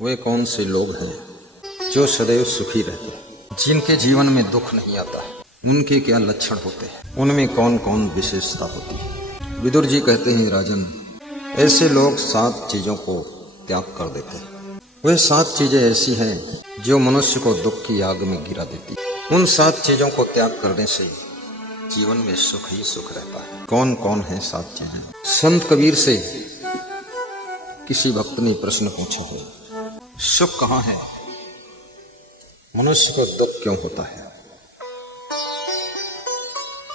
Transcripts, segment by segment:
वे कौन से लोग हैं जो सदैव सुखी रहते हैं, जिनके जीवन में दुख नहीं आता है? उनके क्या लक्षण होते हैं? उनमें कौन कौन विशेषता होती है? विदुर जी कहते हैं, राजन, ऐसे लोग 7 चीजों को त्याग कर देते हैं। वे 7 चीजें ऐसी हैं जो मनुष्य को दुख की आग में गिरा देती है। उन 7 चीजों को त्याग करने से जीवन में सुख ही सुख रहता है। कौन कौन है 7 चीजें? संत कबीर से किसी भक्त ने प्रश्न पूछा है, सुख कहाँ है? मनुष्य को दुख क्यों होता है?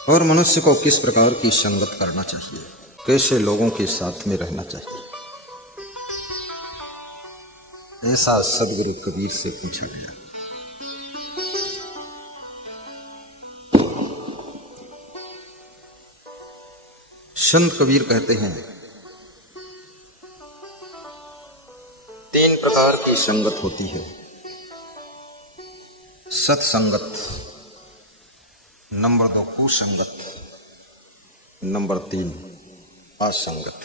और मनुष्य को किस प्रकार की संगत करना चाहिए? कैसे लोगों के साथ में रहना चाहिए? ऐसा सदगुरु कबीर से पूछा गया। संत कबीर कहते हैं, 3 प्रकार की संगत होती है। सत्संगत, नंबर 2 कुसंगत, नंबर 3 असंगत।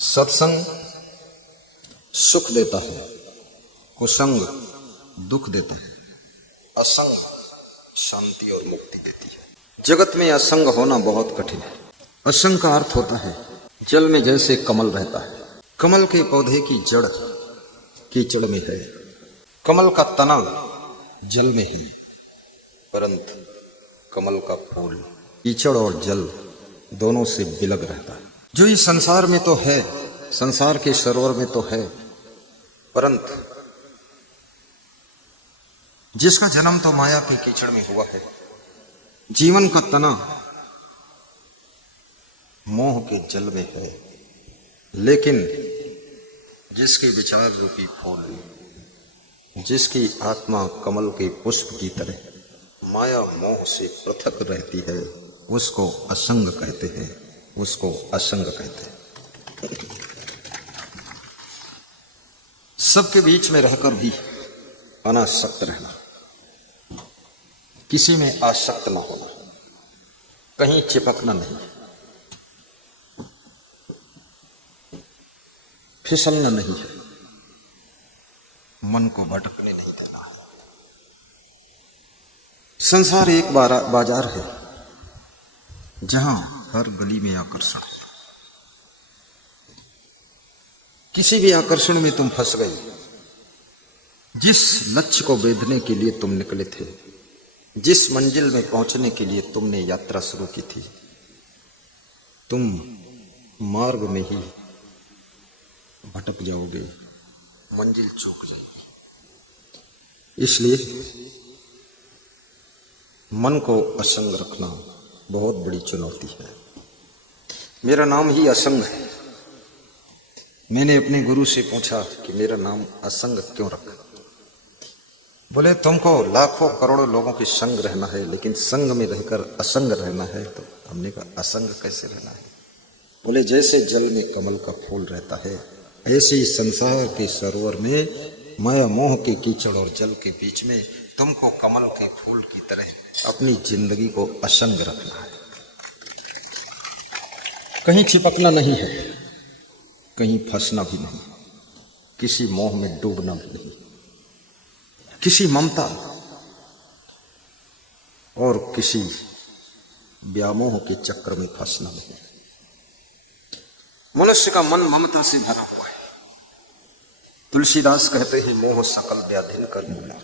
सत्संग सुख देता है, कुसंग दुख देता है, असंग शांति और मुक्ति देती है। जगत में असंग होना बहुत कठिन है। असंग का अर्थ होता है जल में जैसे कमल रहता है। कमल के पौधे की जड़ कीचड़ में है, कमल का तना जल में है, परंतु कमल का फूल कीचड़ और जल दोनों से बिलग रहता है। जो इस संसार में तो है, संसार के सरोवर में तो है, परंतु जिसका जन्म तो माया के कीचड़ में हुआ है। जीवन का तना मोह के जल में है, लेकिन जिसके विचार रूपी फूल, जिसकी आत्मा कमल के पुष्प की तरह माया मोह से पृथक रहती है, उसको असंग कहते हैं, उसको असंग कहते हैं। सबके बीच में रहकर भी अनासक्त रहना, किसी में आसक्त न होना, कहीं चिपकना नहीं, फिसलना नहीं है, मन को भटकने नहीं देना है। संसार एक बाजार है जहां हर गली में आकर्षण है। किसी भी आकर्षण में तुम फंस गई। जिस लक्ष्य को वेधने के लिए तुम निकले थे, जिस मंजिल में पहुंचने के लिए तुमने यात्रा शुरू की थी, तुम मार्ग में ही भटक जाओगे, मंजिल चूक जाएगी। इसलिए मन को असंग रखना बहुत बड़ी चुनौती है। मेरा नाम ही असंग है। मैंने अपने गुरु से पूछा कि मेरा नाम असंग क्यों रखा? बोले, तुमको लाखों करोड़ों लोगों के संग रहना है, लेकिन संग में रहकर असंग रहना है। तो हमने कहा, असंग कैसे रहना है? बोले, जैसे जल में कमल का फूल रहता है, ऐसे ही संसार के सरोवर में माया मोह के कीचड़ और जल के बीच में तुमको कमल के फूल की तरह अपनी जिंदगी को असंग रखना है। कहीं चिपकना नहीं है, कहीं फंसना भी नहीं, किसी मोह में डूबना भी नहीं, किसी ममता और किसी व्यामोह के चक्र में फंसना नहीं। मनुष्य का मन ममता से भरा हुआ है। तुलसीदास कहते हैं, मोह सकल व्याधिन कर मूला।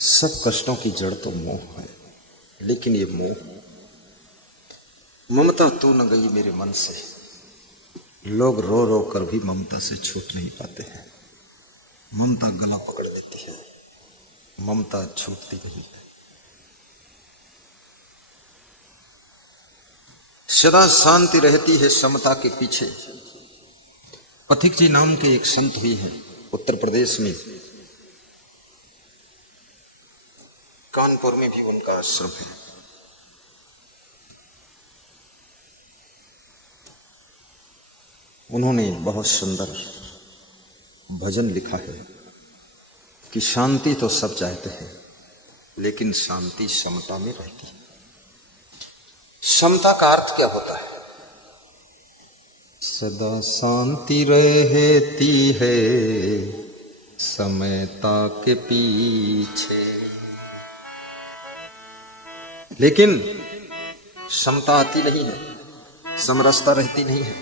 सब कष्टों की जड़ तो मोह है, लेकिन ये मोह, ममता तू न गई मेरे मन से। लोग रो रो कर भी ममता से छूट नहीं पाते हैं। ममता गला पकड़ लेती है, ममता छूटती नहीं है। सदा शांति रहती है समता के पीछे। पथिक जी नाम के एक संत हुए हैं उत्तर प्रदेश में, कानपुर में भी उनका आश्रम है। उन्होंने बहुत सुंदर भजन लिखा है कि शांति तो सब चाहते हैं, लेकिन शांति समता में रहती है। समता का अर्थ क्या होता है? सदा शांति रहती है समयता के पीछे, लेकिन समता आती नहीं है, समरसता रहती नहीं है,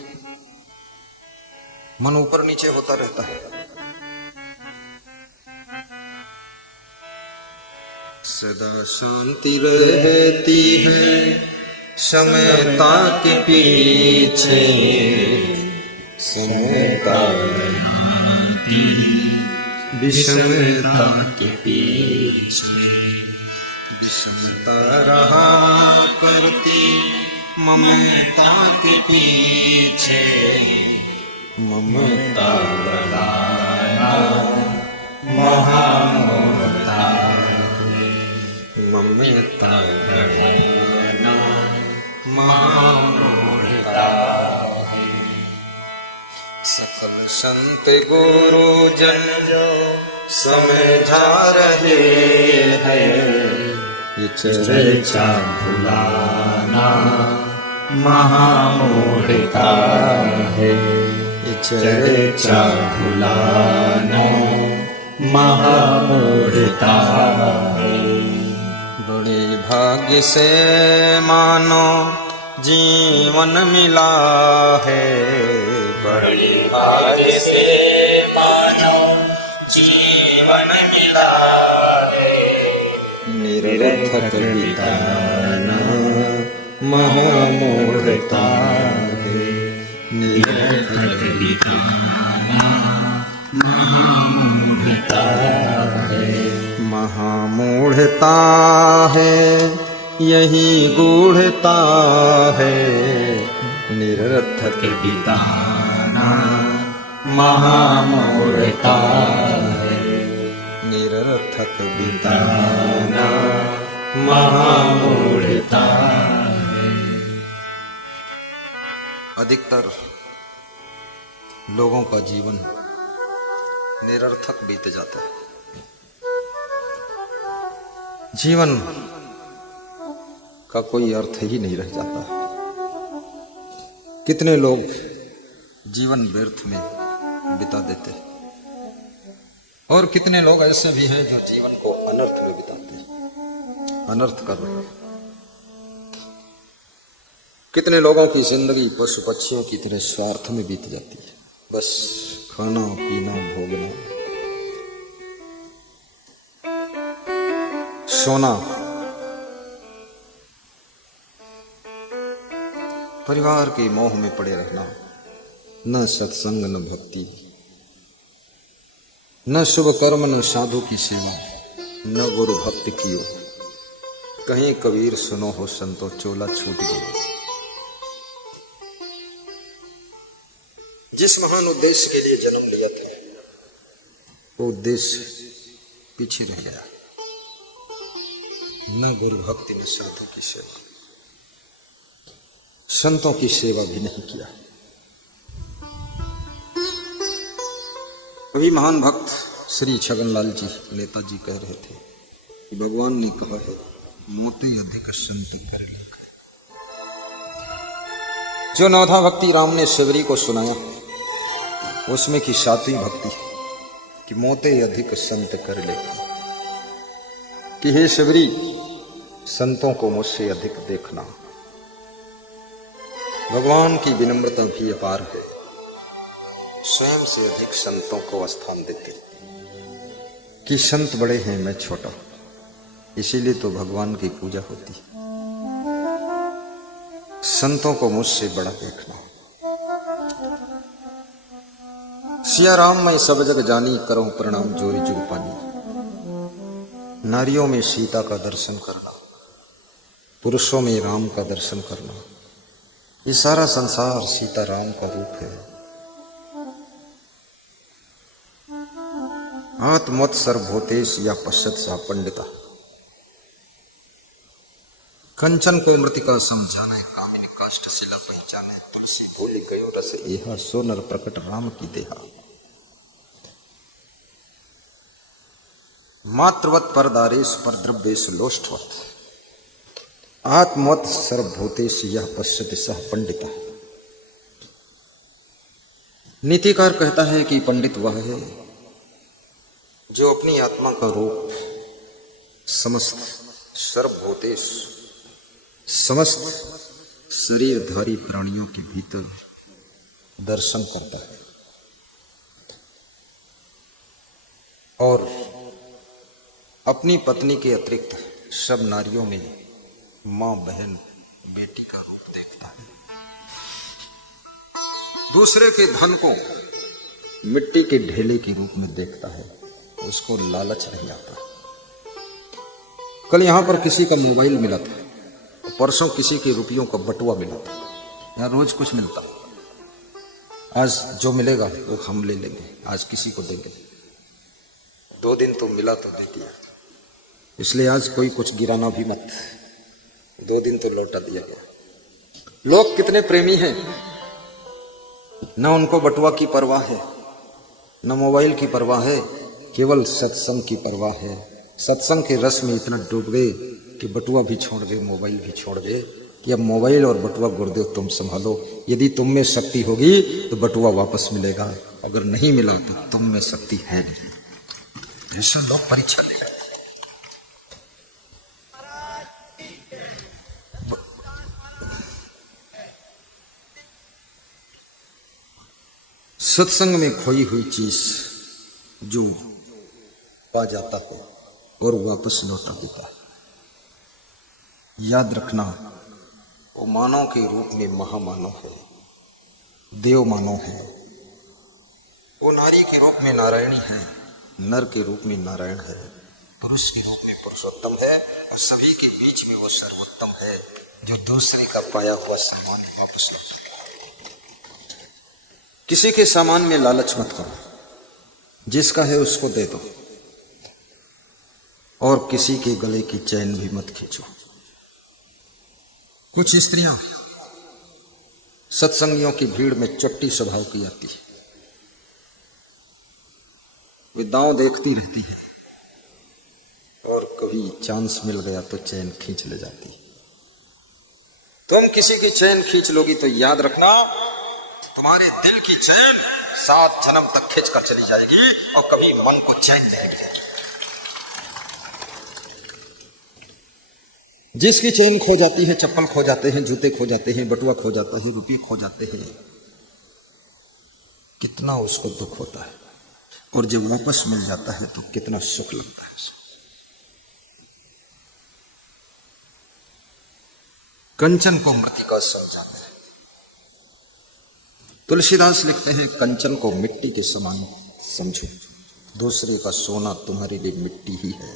मन ऊपर नीचे होता रहता है। सदा शांति रहती है समयता के पीछे, समयता रहती विषमता के पीछे, विषमता रहा करती ममता के पीछे, ममता बढ़ाना महाममता, ममता बढ़ाना महामूढ़ता है। सकल संत गुरुजन जो समझा रहे हैं, ये चर्चा भुलाना महामूढ़ता है, ये चर्चा भुलाना महामूढ़ता है। बड़े भाग्य से मानो जीवन मिला है, बड़े भाग्य से मानो जीवन मिला है, निरर्थक बिताना महामूढ़ता है, निरर्थक बिताना महामूढ़ता है, महामूढ़ता है यही गूढ़ता है, निरर्थक बिताना महामूढ़ता है, निरर्थक बिताना महामूढ़ता है। अधिकतर लोगों का जीवन निरर्थक बीत जाता है। जीवन का कोई अर्थ ही नहीं रह जाता। कितने लोग जीवन व्यर्थ में बिता देते, और कितने लोग ऐसे भी हैं जो जीवन को अनर्थ में बिताते हैं, अनर्थ कर रहे हैं। कितने लोगों की जिंदगी पशु पक्षियों की तरह स्वार्थ में बीत जाती है, बस खाना पीना भोगना सोना, परिवार के मोह में पड़े रहना, न सत्संग न भक्ति, न शुभ कर्म न साधु की सेवा, न गुरु भक्ति कियो, कहीं कबीर सुनो हो संतो चोला छूट गया। जिस महान उद्देश्य के लिए जन्म लिया था वो उद्देश्य पीछे रह गया। न गुरु भक्ति न साधु की सेवा, संतों की सेवा भी नहीं किया। अभी महान भक्त श्री छगनलाल जी नेताजी कह रहे थे कि भगवान ने कहा है मोते अधिक संत कर लेख। जो नौथा भक्ति राम ने शिवरी को सुनाया उसमें की सातवीं भक्ति कि मोते अधिक संत कर लेख, कि हे शिवरी संतों को मुझसे अधिक देखना। भगवान की विनम्रता भी अपार है, स्वयं से अधिक संतों को स्थान देते कि संत बड़े हैं मैं छोटा, इसीलिए तो भगवान की पूजा होती। संतों को मुझसे बड़ा देखना। सिया राम मैं सब जग जानी, करूं प्रणाम जोरी जुग पानी। नारियों में सीता का दर्शन करना, पुरुषों में राम का दर्शन करना, ये सारा संसार सीता राम का रूप है। आत्मवत् सर्वभूतेश या पश्यत सा पंडिता, कंचन को मृतिका समझाना है, कामिनी काष्ठ शिला पहचाने, तुलसी बोली गयो रस यह सोनर प्रकट राम की देहा। मातृवत परदारेश पर द्रव्येश लोष्ठवत, आत्मवत् सर्वभूतेश यह पश्यति सह पंडिता। नीतिकार कहता है कि पंडित वह है जो अपनी आत्मा का रूप समस्त सर्वभूतेश समस्त शरीरधारी प्राणियों के भीतर दर्शन करता है और अपनी पत्नी के अतिरिक्त सब नारियों में मां, बहन, बेटी का रूप देखता है। दूसरे के धन को मिट्टी के ढेले के रूप में देखता है, उसको लालच नहीं आता। कल यहां पर किसी का मोबाइल मिला था, परसों किसी के रुपयों का बटुआ मिला था। यहाँ रोज कुछ मिलता, आज जो मिलेगा वो हम ले लेंगे, आज किसी को देंगे। 2 दिन तो मिला तो दे दिया, इसलिए आज कोई कुछ गिराना भी मत। 2 दिन तो लौटा दिया गया। लोग कितने प्रेमी हैं, न उनको बटुआ की परवाह है, न मोबाइल की परवाह है, केवल सत्संग की परवाह है। सत्संग के रस में इतना डूब गए कि बटुआ भी छोड़ गए, मोबाइल भी छोड़ गए कि अब मोबाइल और बटुआ गुरुदेव तुम संभालो। यदि तुम में शक्ति होगी तो बटुआ वापस मिलेगा, अगर नहीं मिला तो तुम में शक्ति है नहीं। ऐसे लोग परीक्षा ले। सत्संग में खोई हुई चीज जो पा जाता है और वापस लौटा देता है, याद रखना वो मानव के रूप में महामानव है, देव मानव है। वो नारी के रूप में नारायणी है, नर के रूप में नारायण है, पुरुष के रूप में पुरुषोत्तम है और सभी के बीच में वो सर्वोत्तम है जो दूसरे का पाया हुआ सामान वापस लौटा। किसी के सामान में लालच मत करो, जिसका है उसको दे दो और किसी के गले की चैन भी मत खींचो। कुछ स्त्रियां सत्संगियों की भीड़ में चट्टी स्वभाव की आती है, वे दांव देखती रहती है और कभी चांस मिल गया तो चैन खींच ले जाती है। तुम किसी की चैन खींच लोगी तो याद रखना तुम्हारे दिल की चैन 7 जन्म तक खींच कर चली जाएगी और कभी मन को चैन नहीं मिलेगी। जिसकी चैन खो जाती है, चप्पल खो जाते हैं, जूते खो जाते हैं, बटुआ खो जाता है, रुपये खो जाते हैं, कितना उसको दुख होता है और जब वापस मिल जाता है तो कितना सुख लगता है। कंचन को मृतिका समझाते हैं। तुलसीदास लिखते हैं, कंचन को मिट्टी के समान समझो, दूसरे का सोना तुम्हारे लिए मिट्टी ही है।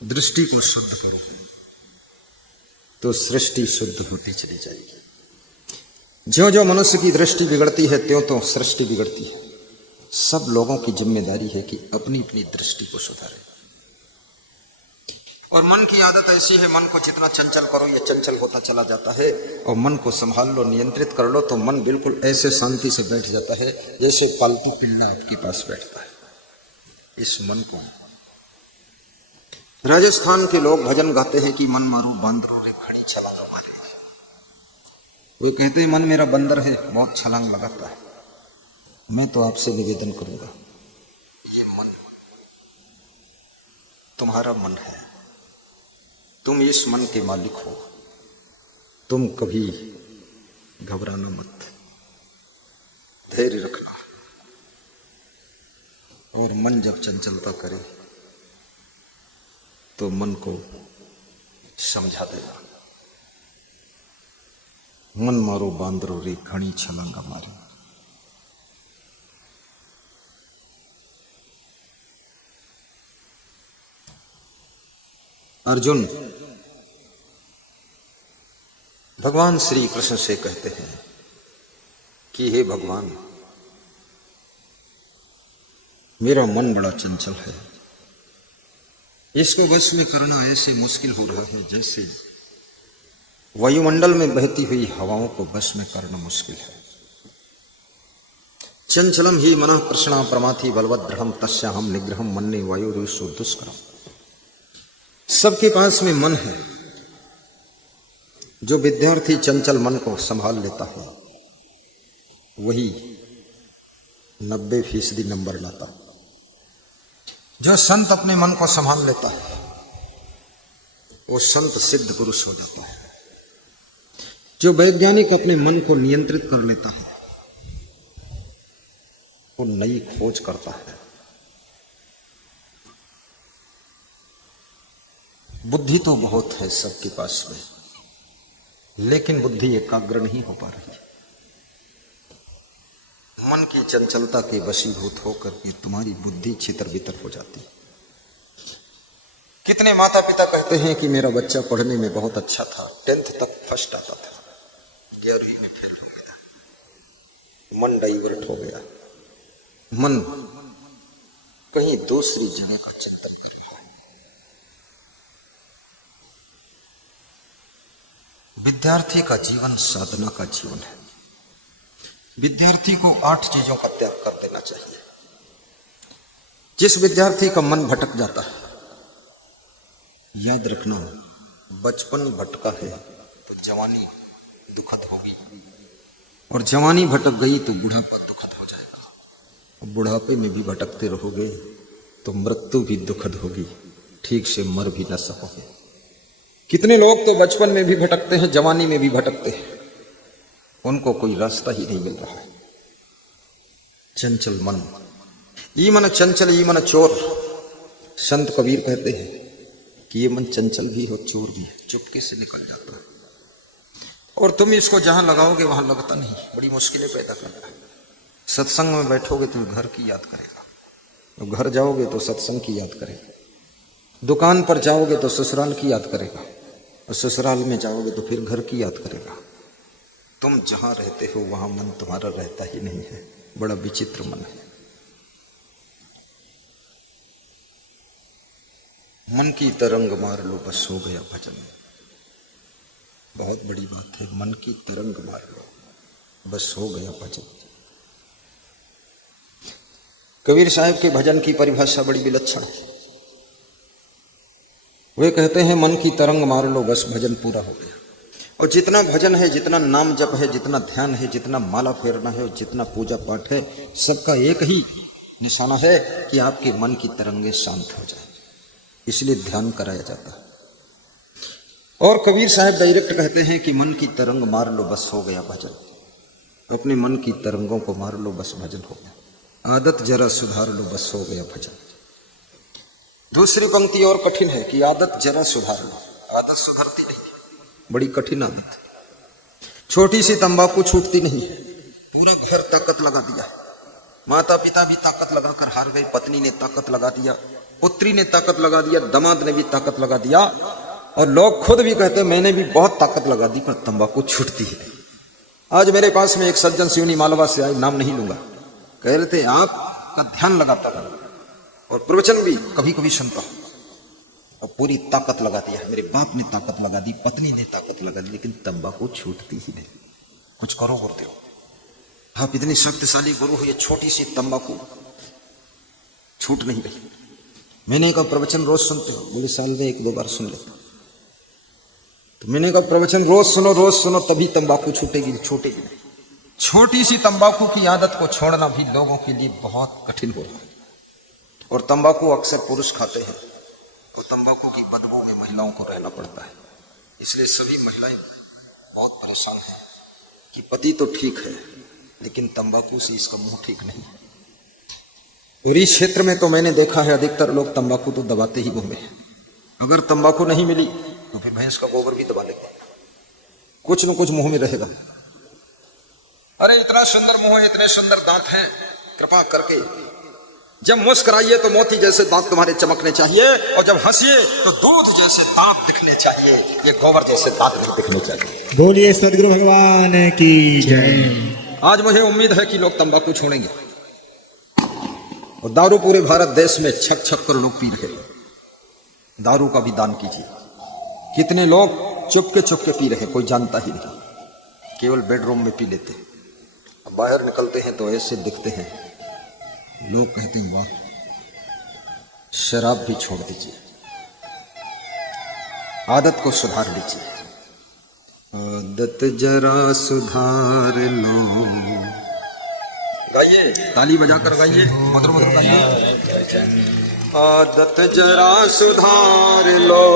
दृष्टि को शुद्ध करो तो सृष्टि शुद्ध होती चली जाएगी। ज्यों ज्यों मनुष्य की दृष्टि बिगड़ती है त्यों त्यों सृष्टि बिगड़ती है। सब लोगों की जिम्मेदारी है कि अपनी अपनी दृष्टि को सुधारें। और मन की आदत ऐसी है, मन को जितना चंचल करो ये चंचल होता चला जाता है और मन को संभाल लो, नियंत्रित कर लो तो मन बिल्कुल ऐसे शांति से बैठ जाता है जैसे पालतू पिल्ला आपके पास बैठता है। इस मन को, राजस्थान के लोग भजन गाते हैं कि मन मारो बांदरों रे खड़ी छलांग मारे। वो कहते हैं मन मेरा बंदर है, बहुत छलांग लगाता है। मैं तो आपसे निवेदन करूंगा, ये मन तुम्हारा मन है, तुम इस मन के मालिक हो, तुम कभी घबराना मत, धैर्य रखना। और मन जब चंचलता करे तो मन को समझा देना। मन मारो बांदरो रे घनी छलांगा मारी। अर्जुन भगवान श्री कृष्ण से कहते हैं कि हे भगवान, मेरा मन बड़ा चंचल है, इसको वश में करना ऐसे मुश्किल हो रहा है जैसे वायुमंडल में बहती हुई हवाओं को वश में करना मुश्किल है। चंचलम ही मनः प्रश्ना प्रमाथि बलवत दृढ़म तस्याहम निग्रहम मन्ये वायुरेषु दुष्करम। सबके पास में मन है, जो विद्यार्थी चंचल मन को संभाल लेता है वही 90% नंबर लाता है। जो संत अपने मन को संभाल लेता है वो संत सिद्ध पुरुष हो जाता है। जो वैज्ञानिक अपने मन को नियंत्रित कर लेता है वो नई खोज करता है। बुद्धि तो बहुत है सबके पास में, लेकिन बुद्धि एकाग्र नहीं हो पा रही। मन की चंचलता के वशीभूत होकर के तुम्हारी बुद्धि छितर बितर हो जाती। कितने माता पिता कहते हैं कि मेरा बच्चा पढ़ने में बहुत अच्छा था, 10th तक फर्स्ट आता था, 11वीं में फेल हो गया। मन डाइवर्ट हो गया, मन कहीं दूसरी जगह का चिंतन कर रहा है। विद्यार्थी का जीवन साधना का जीवन है। विद्यार्थी को 8 चीजों का त्याग कर देना चाहिए। जिस विद्यार्थी का मन भटक जाता है, याद रखना, बचपन भटका है तो जवानी दुखद होगी, और जवानी भटक गई तो बुढ़ापा दुखद हो जाएगा। और बुढ़ापे में भी भटकते रहोगे तो मृत्यु भी दुखद होगी, ठीक से मर भी न सकोगे। कितने लोग तो बचपन में भी भटकते हैं, जवानी में भी भटकते हैं, उनको कोई रास्ता ही नहीं मिल रहा है। चंचल मन, ये मन चंचल ये मन चोर। संत कबीर कहते हैं कि ये मन चंचल भी हो चोर भी है, चुपके से निकल जाता है। और तुम इसको जहां लगाओगे वहां लगता नहीं, बड़ी मुश्किलें पैदा करता है। सत्संग में बैठोगे तो घर की याद करेगा, तो घर जाओगे तो सत्संग की याद करेगा, दुकान पर जाओगे तो ससुराल की याद करेगा, और ससुराल में जाओगे तो फिर घर की याद करेगा। तुम जहां रहते हो वहां मन तुम्हारा रहता ही नहीं है। बड़ा विचित्र मन है। मन की तरंग मार लो बस हो गया भजन। बहुत बड़ी बात है, मन की तरंग मार लो बस हो गया भजन। कबीर साहब के भजन की परिभाषा बड़ी विलक्षण है। वे कहते हैं मन की तरंग मार लो बस भजन पूरा हो गया। और जितना भजन है, जितना नाम जप है, जितना ध्यान है, जितना माला फेरना है, जितना पूजा पाठ है, सबका एक ही निशाना है कि आपके मन की तरंगे शांत हो जाए। इसलिए ध्यान कराया जाता है। और कबीर साहब डायरेक्ट कहते हैं कि मन की तरंग मार लो बस हो गया भजन। अपने मन की तरंगों को मार लो बस भजन हो गया। आदत जरा सुधार लो बस हो गया भजन। दूसरी पंक्ति और कठिन है कि आदत जरा सुधार लो। आदत सुधरती नहीं, बड़ी कठिन आदत। छोटी सी तंबाकू छूटती नहीं है, पूरा घर ताकत लगा दिया। माता पिता भी ताकत लगाकर हार गए, पत्नी ने ताकत लगा दिया, पुत्री ने ताकत लगा दिया, दामाद ने भी ताकत लगा दिया, और लोग खुद भी कहते मैंने भी बहुत ताकत लगा दी पर तंबाकू छूटती ही नहीं। आज मेरे पास में एक सज्जन सिवनी मालवा से आए, नाम नहीं लूंगा, कह रहे थे आपका ध्यान लगाता था और प्रवचन भी कभी कभी सुनता हूं, और पूरी ताकत लगा दिया है। मेरे बाप ने ताकत लगा दी, पत्नी ने ताकत लगा दी, लेकिन तंबाकू छूटती ही नहीं। कुछ करो करते हो आप, इतनी शक्तिशाली गुरु हो, ये छोटी सी तंबाकू छूट नहीं रही। मैंने कहा प्रवचन रोज सुनते हो? बोले साल में 1-2 बार सुन लेता। तो मैंने कहा प्रवचन रोज सुनो तभी तंबाकू छूटेगी, छूटेगी नहीं। छोटी सी तंबाकू की आदत को छोड़ना भी लोगों के लिए बहुत कठिन हो रहा है। और तंबाकू अक्सर पुरुष खाते हैं, और तंबाकू की बदबू में महिलाओं को रहना पड़ता है। इसलिए सभी महिलाएं बहुत परेशान हैं कि पति तो ठीक है लेकिन तंबाकू से इसका मुंह ठीक नहीं है। और इस क्षेत्र में तो मैंने देखा है अधिकतर लोग तंबाकू तो दबाते ही घूमे हैं। अगर तंबाकू नहीं मिली तो फिर भैंस का गोबर भी दबा लेते हैं, कुछ न कुछ मुंह में रहेगा। अरे इतना सुंदर मुंह है, इतने सुंदर दांत हैं, कृपा करके जब मुस्कुराइए तो मोती जैसे दांत तुम्हारे चमकने चाहिए, और जब हंसिए तो दूध जैसे दांत दिखने चाहिए, ये गोबर जैसे दांत नहीं दिखने चाहिए। बोलिए सदगुरु भगवान की जय। आज मुझे उम्मीद है कि लोग तंबाकू छोड़ेंगे, और दारू पूरे भारत देश में छक छक कर लोग पी रहे हैं। दारू का भी दान कीजिए। कितने लोग चुपके पी रहे हैं, कोई जानता ही नहीं, केवल बेडरूम में पी लेते हैं। अब बाहर निकलते हैं तो ऐसे दिखते हैं, लोग कहते हैं वाह, शराब भी छोड़ दीजिए, आदत को सुधार लीजिए। आदत जरा सुधार लो। गाइए, ताली बजाकर गाइए, मधुर मधुर गाइए। आदत जरा सुधार लो,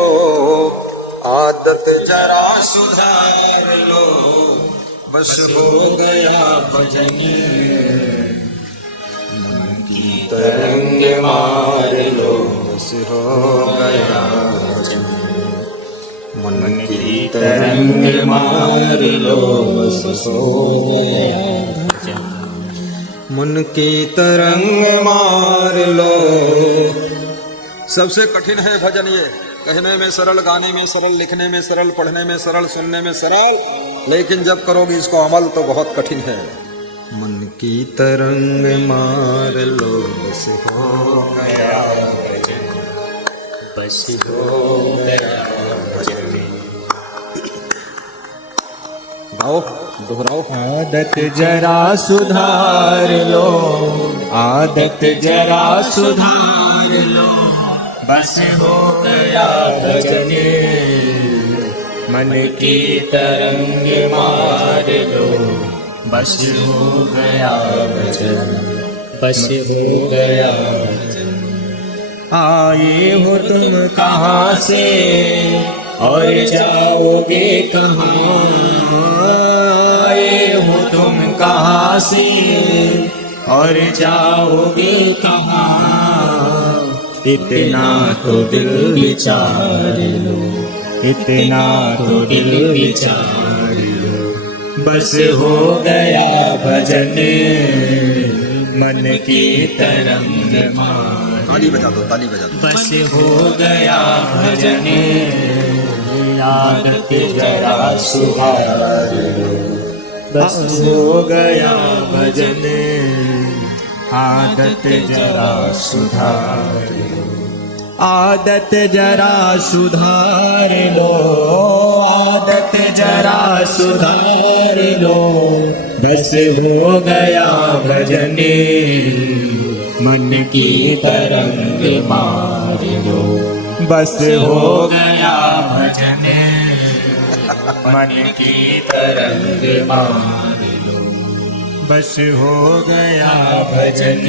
आदत जरा सुधार लो, बस हो गया भजन, मन की तरंग मार लो, बस हो गया भजन, मन की तरंग मार लो, बस हो गया भजन, मन की तरंग मार लो। सबसे कठिन है भजन ये, कहने में सरल, गाने में सरल, लिखने में सरल, पढ़ने में सरल, सुनने में सरल, लेकिन जब करोगे इसको अमल तो बहुत कठिन है। मन की तरंग मार लो, बस हो गया भजन, बस हो गया भजन। गाओ, दोहराओ। आदत जरा सुधार लो, आदत जरा सुधार लो, बस हो गया भजन, मन की तरंग मार लो, बस हो गया भजन, बस हो गया भजन। आए हो तुम कहाँ से और जाओगे कहाँ, आए हो तुम कहाँ से और जाओगे कहाँ, इतना तो दिल विचार लो, इतना तो दिल विचार लो, बस हो गया भजन, मन की तरंग मार। ताली बजा दो, ताली बजा दो। बस हो गया भजन, आदत जरा सुधार लो, बस हो गया भजन, आदत जरा सुधार लो, आदत जरा सुधार लो, आदत जरा सुधार लो, बस हो गया भजन, मन की तरंग मार लो, बस हो गया भजन, मन की तरंग मार लो, बस हो गया भजन,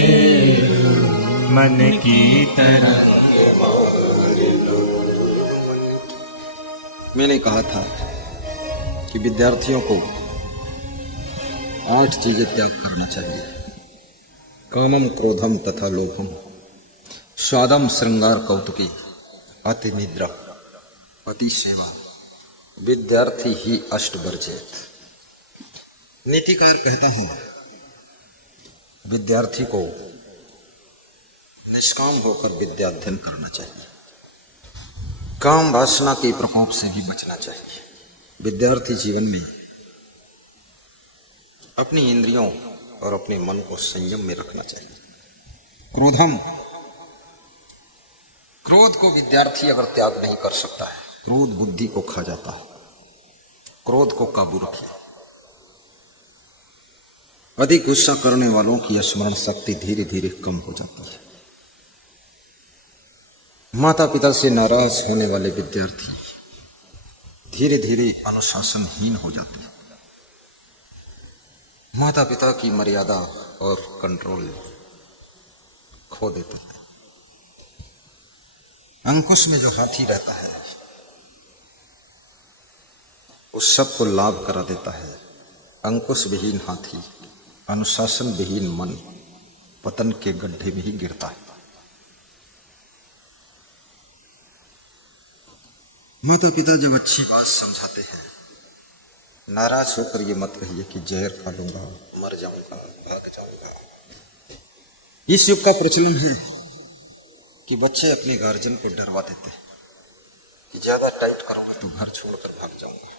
मन की तरंग। मैंने कहा था कि विद्यार्थियों को 8 चीजें त्याग करना चाहिए। कामम, क्रोधम तथा लोभम, स्वादम, श्रृंगार, कौतुकी, अति निद्रा, अति सेवा, विद्यार्थी ही अष्ट वर्जेत। नीतिकार कहता है विद्यार्थी को निष्काम होकर विद्या अध्ययन करना चाहिए, काम वासना के प्रकोप से भी बचना चाहिए। विद्यार्थी जीवन में अपनी इंद्रियों और अपने मन को संयम में रखना चाहिए। क्रोधम, क्रोध को विद्यार्थी अगर त्याग नहीं कर सकता है, क्रोध बुद्धि को खा जाता है, क्रोध को काबू रखिए। अधिक गुस्सा करने वालों की स्मरण शक्ति धीरे धीरे कम हो जाती है। माता पिता से नाराज होने वाले विद्यार्थी धीरे धीरे अनुशासनहीन हो जाते हैं। माता पिता की मर्यादा और कंट्रोल खो देते हैं। अंकुश में जो हाथी रहता है उस सबको लाभ करा देता है। अंकुश विहीन हाथी, अनुशासन विहीन मन पतन के गड्ढे में ही गिरता है। माता पिता जब अच्छी बात समझाते हैं, नाराज होकर ये मत कहिए कि जहर खा लूंगा, मर जाऊंगा, भाग जाऊंगा। इस युग का प्रचलन है कि बच्चे अपने गार्जियन को डरवा देते हैं कि ज्यादा टाइट करूंगा तो घर छोड़कर भाग जाऊंगा।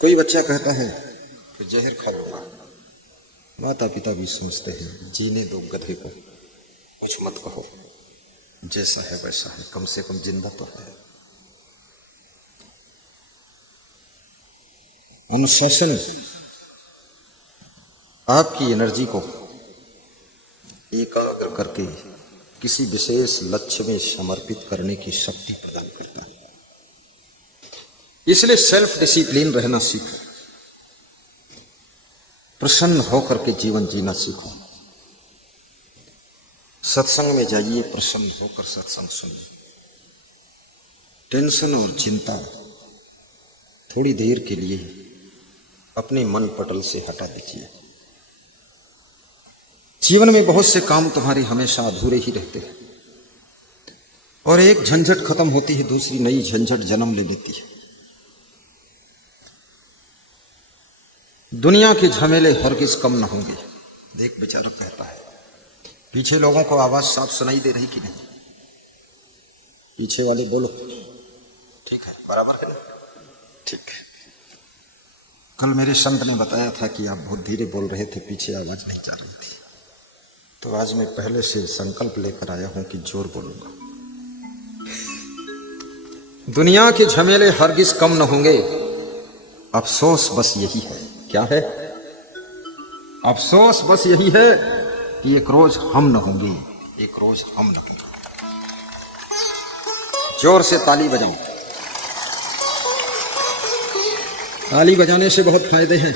कोई बच्चा कहता है कि जहर खा लूंगा, माता पिता भी सोचते हैं जीने दो गधे को, कुछ मत कहो, जैसा है वैसा है, कम से कम जिंदा तो है। अनुशासन आपकी एनर्जी को एकाग्र करके किसी विशेष लक्ष्य में समर्पित करने की शक्ति प्रदान करता है। इसलिए सेल्फ डिसिप्लिन रहना सीखो, प्रसन्न होकर के जीवन जीना सीखो। सत्संग में जाइए, प्रसन्न होकर सत्संग सुनिए। टेंशन और चिंता थोड़ी देर के लिए अपने मन पटल से हटा दीजिए। जीवन में बहुत से काम तुम्हारे हमेशा अधूरे ही रहते हैं और एक झंझट खत्म होती है, दूसरी नई झंझट जन्म ले लेती है। दुनिया के झमेले हरगिज कम न होंगे। एक बेचारा कहता है, पीछे लोगों को आवाज साफ सुनाई दे रही कि नहीं? पीछे वाले बोलो, ठीक है, बराबर है, ठीक है। कल मेरे संत ने बताया था कि आप बहुत धीरे बोल रहे थे, पीछे आवाज नहीं जा रही थी, तो आज मैं पहले से संकल्प लेकर आया हूं कि जोर बोलूंगा। दुनिया के झमेले हरगिज कम न होंगे। अफसोस बस यही है, क्या है? अफसोस बस यही है कि एक रोज हम न होंगे, एक रोज हम न होंगे। जोर से ताली बजाओ। ताली बजाने से बहुत फायदे हैं।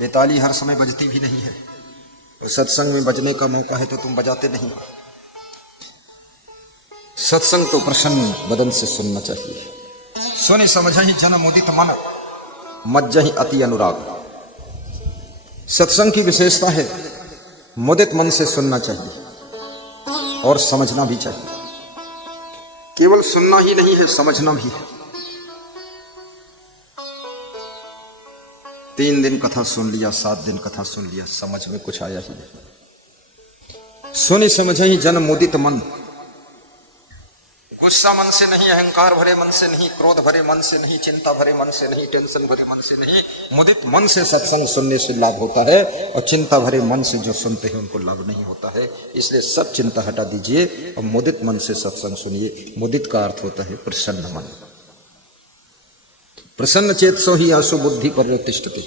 ये ताली हर समय बजती भी नहीं है। सत्संग में बजने का मौका है तो तुम बजाते नहीं। सत्संग तो प्रसन्न बदन से सुनना चाहिए। सुनि समझहि जन मुदित मन, मज्जहि अति अनुराग। सत्संग की विशेषता है मुदित मन से सुनना चाहिए और समझना भी चाहिए। केवल सुनना ही नहीं है, समझना भी है। 3 दिन कथा सुन लिया, 7 दिन कथा सुन लिया, समझ में कुछ आया ही नहीं। सुनि समझहि जन मुदित मन। गुस्सा मन से नहीं, अहंकार भरे मन से नहीं, क्रोध भरे मन से नहीं, चिंता भरे मन से नहीं, टेंशन भरे मन से नहीं। मुदित मन से सत्संग सुनने से लाभ होता है और चिंता भरे मन से जो सुनते हैं उनको लाभ नहीं होता है। इसलिए सब चिंता हटा दीजिए और मुदित मन से सत्संग सुनिए। मुदित का अर्थ होता है प्रसन्न मन। प्रसन्न चेत सो ही आसु बुद्धि पर्यतिष्ठति।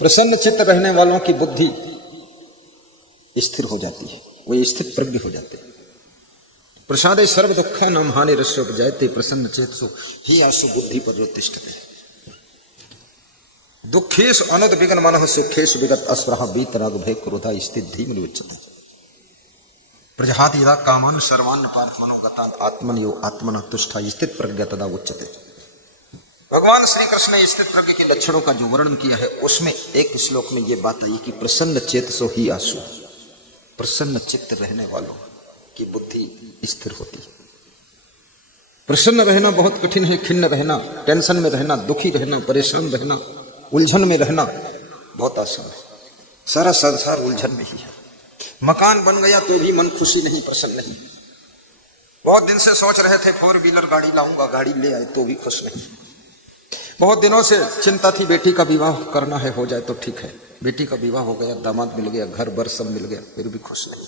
प्रसन्न चित्त रहने वालों की बुद्धि स्थिर हो जाती है, वो स्थित प्रज्ञ हो जाते हैं। प्रसादे सर्व दुखा नाम हानि रस्योप जायते प्रसन्न चेतसु ही आसु बुद्धि पर्यतिष्ठते। दुखेश अनुद विघ्न मनः सुखेश विगत अस्पृहा वीतराग भय क्रोधा स्थित धीमन उच्यते। प्रजहाति यदा कामान सर्वान् पार्थ मनोगतान् आत्मन्यो आत्मनः तुष्टा स्थित प्रज्ञा तदा उच्यते। भगवान श्री कृष्ण ने स्थित प्रज्ञ के लक्षणों का जो वर्णन किया है उसमें एक श्लोक में यह बात आई कि प्रसन्न चेतसो ही आसु। प्रसन्न चित्त रहने वालों की बुद्धि स्थिर होती है। प्रसन्न रहना बहुत कठिन है, खिन्न रहना, टेंशन में रहना, दुखी रहना, परेशान रहना, उलझन में रहना बहुत आसान है। सारा संसार उलझन में ही है। मकान बन गया तो भी मन खुशी नहीं, प्रसन्न नहीं। बहुत दिन से सोच रहे थे 4 व्हीलर गाड़ी लाऊंगा, गाड़ी ले आए तो भी खुश नहीं। बहुत दिनों से चिंता थी बेटी का विवाह करना है, हो जाए तो ठीक है। बेटी का विवाह हो गया, दामाद मिल गया, घर बर सब मिल गया, फिर भी खुश नहीं।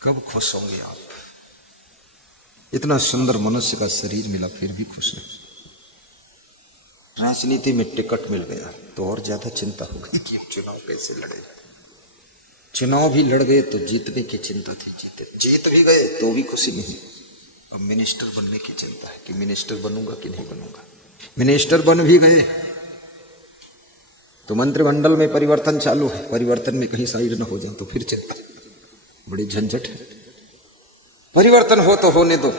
कब खुश होंगे आप? इतना सुंदर मनुष्य का शरीर मिला फिर भी खुश नहीं। राजनीति में टिकट मिल गया तो और ज्यादा चिंता हो गई कि चुनाव कैसे लड़े। चुनाव भी लड़ गए तो जीतने की चिंता थी, जीत भी गए तो भी खुशी नहीं। अब मिनिस्टर बनने की चिंता है कि मिनिस्टर बनूंगा कि नहीं बनूंगा। मिनिस्टर बन भी गए तो मंत्रिमंडल में परिवर्तन चालू है, परिवर्तन में कहीं साइड न हो जाए तो फिर चिंता, बड़ी झंझट है। परिवर्तन हो तो होने दो,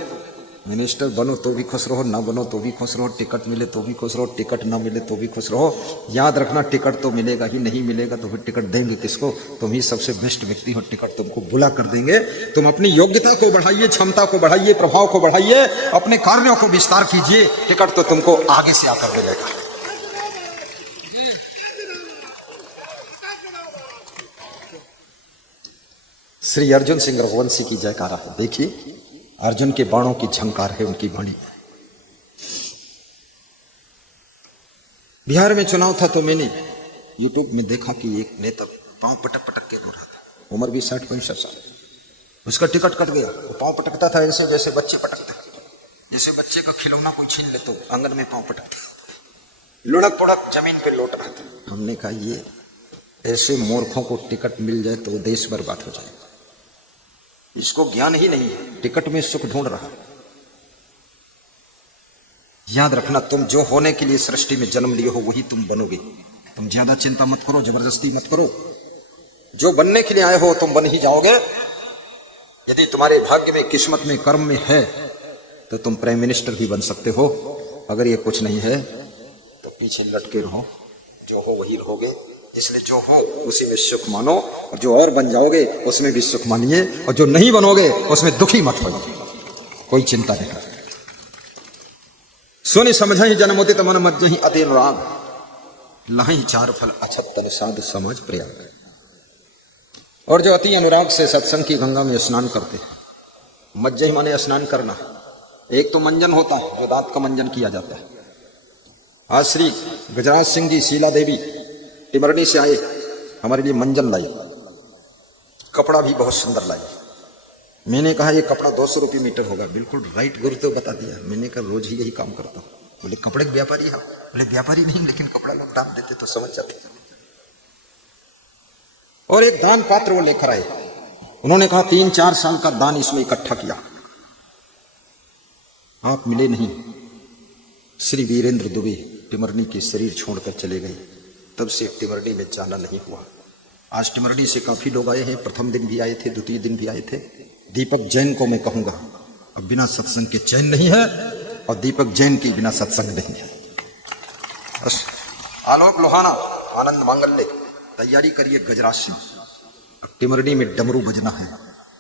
मिनिस्टर बनो तो भी खुश रहो, ना बनो तो भी खुश रहो, टिकट मिले तो भी खुश रहो, टिकट ना मिले तो भी खुश रहो। याद रखना टिकट तो मिलेगा ही, नहीं मिलेगा तो फिर टिकट देंगे किसको? तुम ही सबसे बेस्ट व्यक्ति हो, टिकट तुमको बुला कर देंगे। तुम अपनी योग्यता को बढ़ाइए, क्षमता को बढ़ाइए, प्रभाव को बढ़ाइए, अपने कार्यों को विस्तार कीजिए, टिकट तो तुमको आगे से आकर मिलेगा। श्री अर्जुन सिंह रघुवंशी की जयकारा है। देखिए अर्जुन के बाणों की झंकार है उनकी वाणी। बिहार में चुनाव था तो मैंने यूट्यूब में देखा कि एक नेता पांव पटक पटक के रो रहा था। उम्र भी 60-65 साल। उसका टिकट कट गया। वो पांव पटकता था ऐसे जैसे बच्चे पटकते, जैसे बच्चे का खिलौना कोई छीन ले तो आंगन में पांव पटकता, लुढ़क पुढ़क जमीन पे लौट रहा था। हमने कहा ये ऐसे मूर्खों को टिकट मिल जाए तो देश बर्बाद हो जाए। इसको ज्ञान ही नहीं है, टिकट में सुख ढूंढ रहा। याद रखना, तुम जो होने के लिए सृष्टि में जन्म लिए हो वही तुम बनोगे। तुम ज्यादा चिंता मत करो, जबरदस्ती मत करो। जो बनने के लिए आए हो तुम बन ही जाओगे। यदि तुम्हारे भाग्य में, किस्मत में, कर्म में है तो तुम प्राइम मिनिस्टर भी बन सकते हो। अगर ये कुछ नहीं है तो पीछे लटके रहो, जो हो वही रहोगे। इसलिए जो हो उसी में सुख मानो, और जो और बन जाओगे उसमें भी सुख मानिए, और जो नहीं बनोगे उसमें दुखी मत हो। कोई चिंता नहीं। सोनी समझा ही जन्म होते तमन मज्ज ही अति अनुराग, लही चार फल अछत तन साध समझ प्रयाग। और जो अति अनुराग से सत्संग की गंगा में स्नान करते हैं, मज्ज ही माने स्नान करना। एक तो मंजन होता है, जो दांत का मंजन किया जाता है। आज श्री गजराज सिंह जी, शीला देवी टिमरनी से आए, हमारे लिए मंजन लाई, कपड़ा भी बहुत सुंदर लाई। मैंने कहा ये कपड़ा 200 रुपये मीटर होगा। बिल्कुल राइट गुरु तो बता दिया। मैंने कहा रोज ही यही काम करता हूँ। बोले कपड़े के व्यापारी है? बोले व्यापारी नहीं, लेकिन कपड़ा लोग दाम देते तो समझ जाते। और एक दान पात्र वो लेकर आए। उन्होंने कहा 3-4 साल का दान इसमें इकट्ठा किया। आप मिले नहीं। श्री वीरेंद्र दुबे टिमरनी के शरीर छोड़कर चले गए। तब से टिमरनी में जाना नहीं हुआ। आज टिमरनी से काफी लोग आए हैं। प्रथम दिन भी आए थे, द्वितीय दिन भी आए थे। दीपक जैन को मैं कहूंगा, अब बिना सत्संग के चैन नहीं है, और दीपक जैन के बिना सत्संग नहीं है। बस आलोक लोहाना, आनंद मांगल्य, तैयारी करिए गजराज सिंह। टिमरनी में डमरू बजना है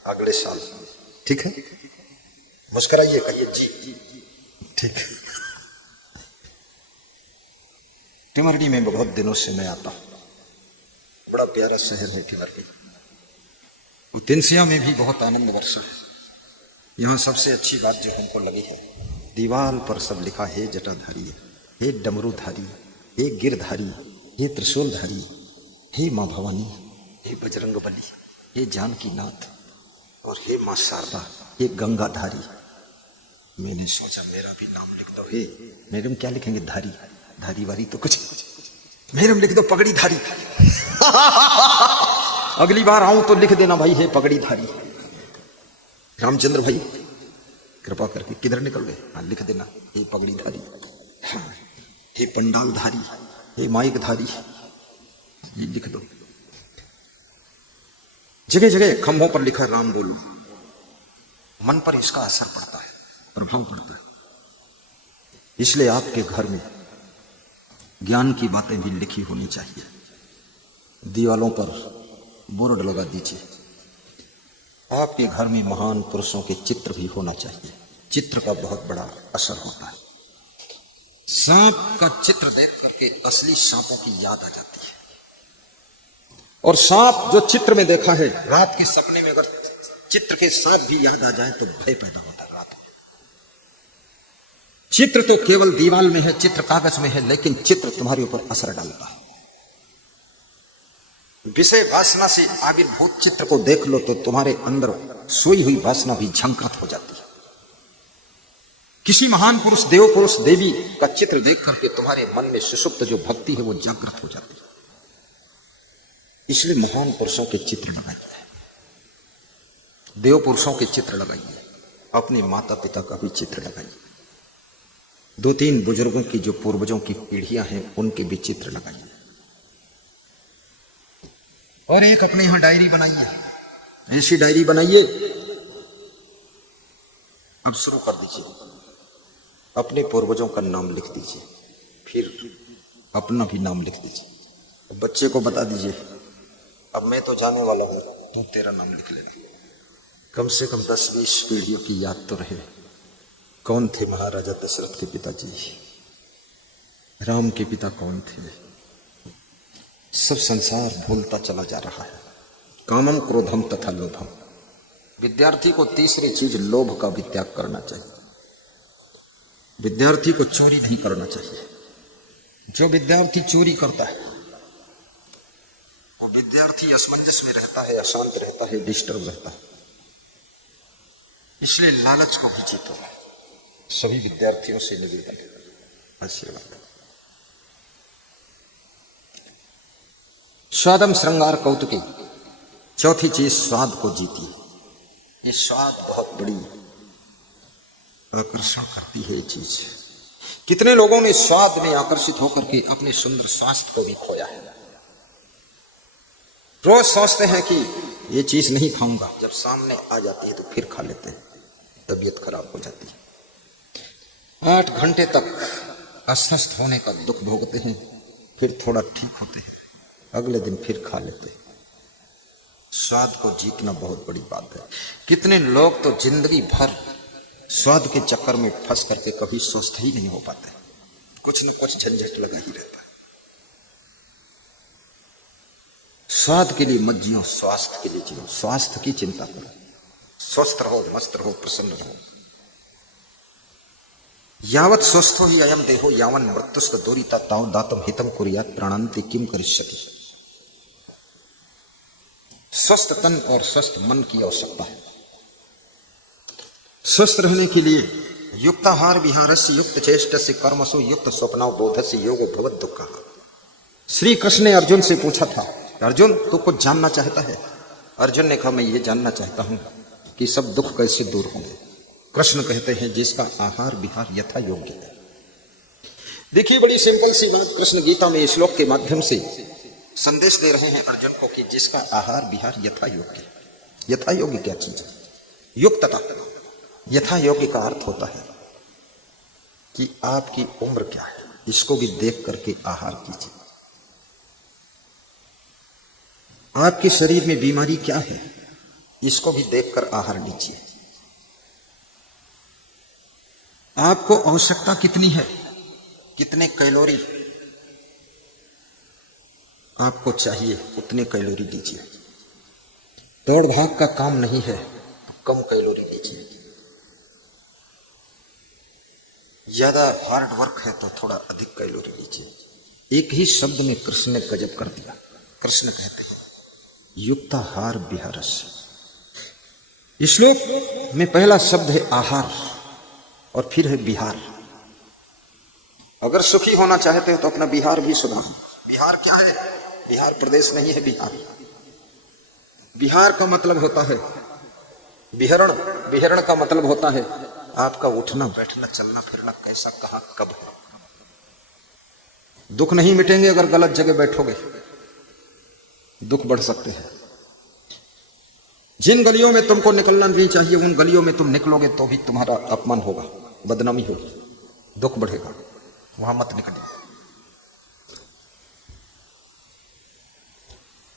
अगले साल, ठीक है? मुस्कुराइए, कहिए जी, ठीक है। टिमरनी में बहुत दिनों से मैं आता हूं। बड़ा प्यारा शहर है टिमरनी। तिनसिया में भी बहुत आनंद वर्ष है। यहाँ सबसे अच्छी बात जो हमको लगी है, दीवार पर सब लिखा है जटाधारी, हे डमरूधारी, हे गिरधारी, हे त्रिशूलधारी, हे माँ भवानी, हे बजरंग बली, हे जानकी नाथ, और हे माँ शारदा, हे गंगाधारी। मैंने सोचा मेरा भी नाम लिख दो। हे मैडम क्या लिखेंगे? धारी, धारी वारी तो कुछ, मैडम लिख दो पगड़ी धारी। अगली बार आऊं तो लिख देना भाई, हे पगड़ी धारी। रामचंद्र भाई कृपा करके किधर निकल गए? हाँ लिख देना, हे पगड़ी धारी, हाँ, हे पंडाल धारी, हे माइक धारी, ये लिख दो। जगह जगह खंभों पर लिखा राम बोलो। मन पर इसका असर पड़ता है, प्रभाव पड़ता है। इसलिए आपके घर में ज्ञान की बातें भी लिखी होनी चाहिए। दीवालों पर बोर्ड लगा दीजिए। आपके घर में महान पुरुषों के चित्र भी होना चाहिए। चित्र का बहुत बड़ा असर होता है। सांप का चित्र देख करके असली सांपों की याद आ जाती है। और सांप जो चित्र में देखा है, रात के सपने में अगर चित्र के साथ भी याद आ जाए तो भय पैदा होता है रात में। चित्र तो केवल दीवार में है, चित्र कागज में है, लेकिन चित्र तुम्हारे ऊपर असर डालता है। विषय वासना से आविर्भूत चित्र को देख लो तो तुम्हारे अंदर सोई हुई वासना भी झंकृत हो जाती है। किसी महान पुरुष, देव पुरुष, देवी का चित्र देख करके तुम्हारे मन में सुषुप्त जो भक्ति है वो जागृत हो जाती है। इसलिए महान पुरुषों के चित्र लगाइए, देव पुरुषों के चित्र लगाइए, अपने माता पिता का भी चित्र लगाइए, 2-3 बुजुर्गों की जो पूर्वजों की पीढ़ियां हैं उनके भी चित्र लगाइए। और एक अपने यहां डायरी बनाइए, ऐसी डायरी बनाइए। अब शुरू कर दीजिए, अपने पूर्वजों का नाम लिख दीजिए, फिर अपना भी नाम लिख दीजिए। बच्चे को बता दीजिए, अब मैं तो जाने वाला हूं, तू तेरा नाम लिख लेना। कम से कम 10-20 पीढ़ियों की याद तो रहे। कौन थे महाराजा दशरथ के पिताजी? राम के पिता कौन थे? सब संसार भूलता चला जा रहा है। कामम क्रोधम तथा लोभम। विद्यार्थी को तीसरी चीज लोभ का भी त्याग करना चाहिए। विद्यार्थी को चोरी नहीं करना चाहिए। जो विद्यार्थी चोरी करता है वो विद्यार्थी असमंजस में रहता है, अशांत रहता है, डिस्टर्ब रहता है। इसलिए लालच को भी जीतो। सभी विद्यार्थियों से निवेदन है, आशीर्वाद। स्वादम श्रृंगार कौतुकी। चौथी चीज स्वाद को जीती। ये स्वाद बहुत बड़ी आकर्षण करती है। ये चीज कितने लोगों ने स्वाद में आकर्षित होकर के अपने सुंदर स्वास्थ्य को भी खोया है। रोज सोचते हैं कि ये चीज नहीं खाऊंगा, जब सामने आ जाती है तो फिर खा लेते हैं, तबीयत खराब हो जाती है। 8 घंटे तक अस्वस्थ होने का दुख भोगते हैं, फिर थोड़ा ठीक होते हैं, अगले दिन फिर खा लेते हैं। स्वाद को जीतना बहुत बड़ी बात है। कितने लोग तो जिंदगी भर स्वाद के चक्कर में फंस करके कभी स्वस्थ ही नहीं हो पाते, कुछ न कुछ झंझट लगा ही रहता है। स्वाद के लिए मत जियो, स्वास्थ्य के लिए जियो। स्वास्थ्य की चिंता करो, स्वस्थ रहो, मस्त रहो, प्रसन्न रहो। यावत् स्वस्थो ही अयम देहो यावन मृत्युस्त दूरिता ताव दातम हितम कुर्यात् प्राणांति किम करिष्यति। स्वस्थ तन और स्वस्थ मन की आवश्यकता है। स्वस्थ रहने के लिए युक्ताहार विहारस्य युक्त चेष्टस्य कर्मसु युक्त स्वप्नाव बोधस्य योग भवत दुःखः। श्री कृष्ण ने अर्जुन से पूछा था, अर्जुन तू कुछ जानना चाहता है? अर्जुन ने कहा मैं ये जानना चाहता हूं कि सब दुख कैसे दूर होंगे। कृष्ण कहते हैं जिसका आहार विहार यथा योग्य है। देखिए बड़ी सिंपल सी बात कृष्ण गीता में इस श्लोक के माध्यम से संदेश दे रहे हैं अर्जुन को कि जिसका आहार विहार यथा योग्य। यथा योग्य क्या चीज है? युक्तता। यथा योग्य का अर्थ होता है कि आपकी उम्र क्या है, इसको भी देख करके आहार कीजिए। आपके शरीर में बीमारी क्या है, इसको भी देखकर आहार लीजिए। आपको आवश्यकता कितनी है, कितने कैलोरी आपको चाहिए, उतने कैलोरी लीजिए। दौड़ भाग का काम नहीं है तो कम कैलोरी लीजिए। ज्यादा हार्ड वर्क है तो थोड़ा अधिक कैलोरी लीजिए। एक ही शब्द में कृष्ण ने गजब कर दिया। कृष्ण कहते हैं युक्ताहार विहारस्य। इस श्लोक में पहला शब्द है आहार और फिर है बिहार। अगर सुखी होना चाहते हो तो अपना बिहार भी सुधारो। बिहार क्या है? बिहार प्रदेश नहीं है, बिहार। बिहार का मतलब होता है विहरण। विहरण का मतलब होता है आपका उठना बैठना चलना फिरना कैसा कहां कब है। दुख नहीं मिटेंगे अगर गलत जगह बैठोगे, दुख बढ़ सकते हैं। जिन गलियों में तुमको निकलना नहीं चाहिए उन गलियों में तुम निकलोगे तो भी तुम्हारा अपमान होगा, बदनामी होगी, दुख बढ़ेगा, वहां मत निकलो।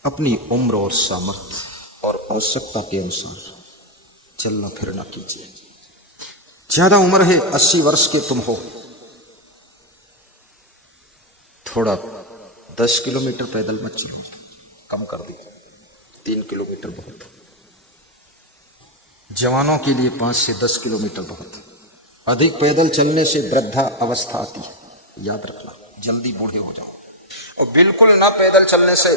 अपनी उम्र और सामर्थ्य और आवश्यकता के अनुसार चलना फिरना कीजिए। ज्यादा उम्र है, 80 वर्ष के तुम हो, थोड़ा 10 किलोमीटर पैदल मत चलो, कम कर दीजिए, 3 किलोमीटर बहुत। जवानों के लिए 5 से 10 किलोमीटर बहुत। अधिक पैदल चलने से वृद्धा अवस्था आती है, याद रखना, जल्दी बूढ़े हो जाओ। और बिल्कुल ना पैदल चलने से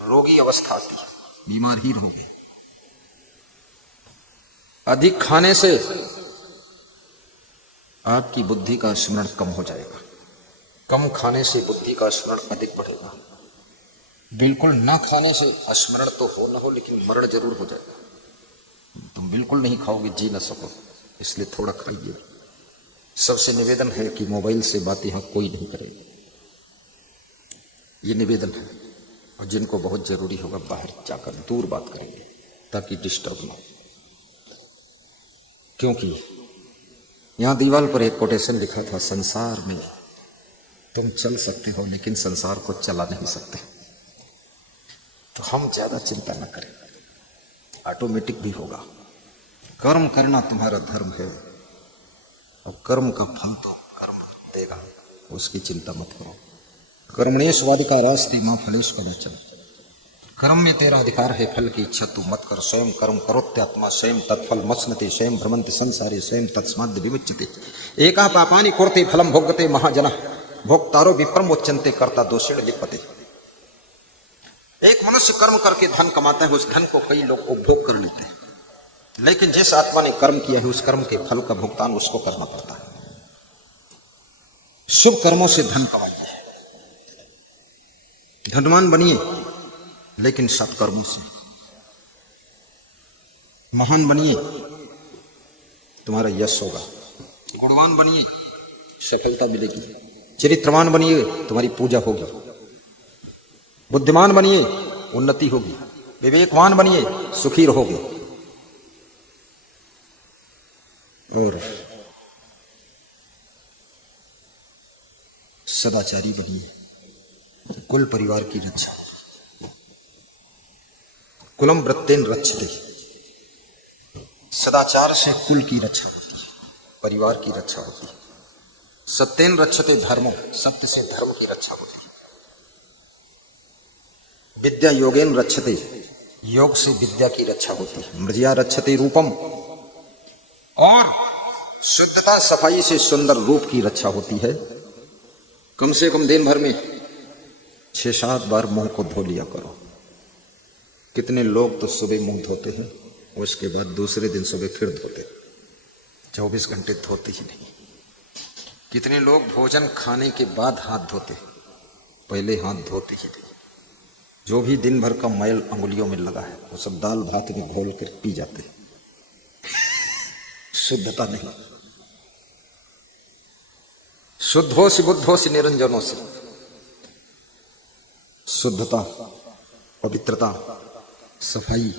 रोगी अवस्था आती है, बीमार ही रहोगे। अधिक खाने से आपकी बुद्धि का स्मरण कम हो जाएगा, कम खाने से बुद्धि का स्मरण अधिक बढ़ेगा। बिल्कुल ना खाने से स्मरण तो हो ना हो लेकिन मरण जरूर हो जाएगा। तुम बिल्कुल नहीं खाओगे, जी ना सको, इसलिए थोड़ा खाइए। सबसे निवेदन है कि मोबाइल से बात यहां कोई नहीं करे, ये निवेदन है। और जिनको बहुत जरूरी होगा बाहर जाकर दूर बात करेंगे ताकि डिस्टर्ब ना हो। क्योंकि यहां दीवार पर एक कोटेशन लिखा था, संसार में तुम चल सकते हो लेकिन संसार को चला नहीं सकते। तो हम ज्यादा चिंता न करें, ऑटोमेटिक भी होगा। कर्म करना तुम्हारा धर्म है और कर्म का फल तो कर्म देगा, उसकी चिंता मत करो। कर्मण्येष्वाधिकारास्ते मां फलेषु कदाचन। कर्म में तेरा अधिकार है, फल की इच्छा तू मत कर। स्वयं कर्म करोत्यात्मा स्वयं तत्फल मत्स्नते स्वयं भ्रमन्ति संसारे स्वयं तस्माद् विमुच्यते। एका पापानि कुर्ते फलं भोगते महाजनः भोक्तारो विप्रमुच्यन्ते कर्ता दोषेण लिप्यते। एक मनुष्य कर्म करके धन कमाता है, उस धन को कई लोग उपभोग कर लेते हैं, लेकिन जिस आत्मा ने कर्म किया है उस कर्म के फल का भुगतान उसको करना पड़ता है। शुभ कर्मों से धन कमाइए, धनवान बनिए, लेकिन सत्कर्मों से महान बनिए, तुम्हारा यश होगा। गुणवान बनिए, सफलता मिलेगी। चरित्रवान बनिए, तुम्हारी पूजा होगी। बुद्धिमान बनिए, उन्नति होगी। विवेकवान बनिए, सुखी रहोगे। और सदाचारी बनिए, कुल परिवार की रक्षा। कुलम वृत्तेन रक्षते, सदाचार से कुल की रक्षा होती है, परिवार की रक्षा होती है। सत्येन रक्षते धर्मो, सत्य से धर्म की रक्षा होती है। विद्या योगेन रक्षते, योग से विद्या की रक्षा होती है। मृजया रक्षते रूपम, और शुद्धता सफाई से सुंदर रूप की रक्षा होती है। कम से कम दिन भर में 6-7 बार मुंह को धो लिया करो। कितने लोग तो सुबह मुंह धोते हैं, उसके बाद दूसरे दिन सुबह फिर धोते, 24 घंटे धोते ही नहीं। कितने लोग भोजन खाने के बाद हाथ धोते, पहले हाथ धोते ही नहीं। जो भी दिन भर का मैल अंगुलियों में लगा है वो सब दाल भात में घोल कर पी जाते, शुद्धता नहीं। शुद्धो से बुद्धो से निरंजनों से, शुद्धता, पवित्रता, सफाई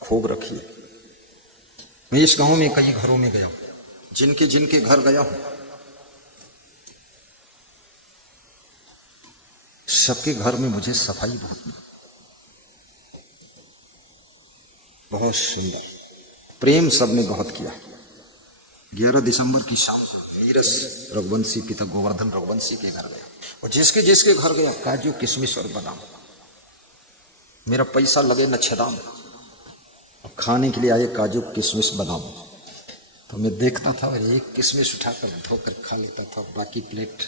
खूब रखिए। मैं इस गांव में कई घरों में गया हूं, जिनके जिनके घर गया हूं, सबके घर में मुझे सफाई बहुत सुंदर, प्रेम सबने बहुत किया। 11 दिसंबर की शाम को नीरस रघुवंशी पिता गोवर्धन रघुवंशी के घर गया, और जिसके जिसके घर गया काजू किशमिश और बादाम। मेरा पैसा लगे न छदाम, खाने के लिए आए काजू किशमिश बादाम। तो मैं देखता था और एक किशमिश उठाकर धोकर खा लेता था, बाकी प्लेट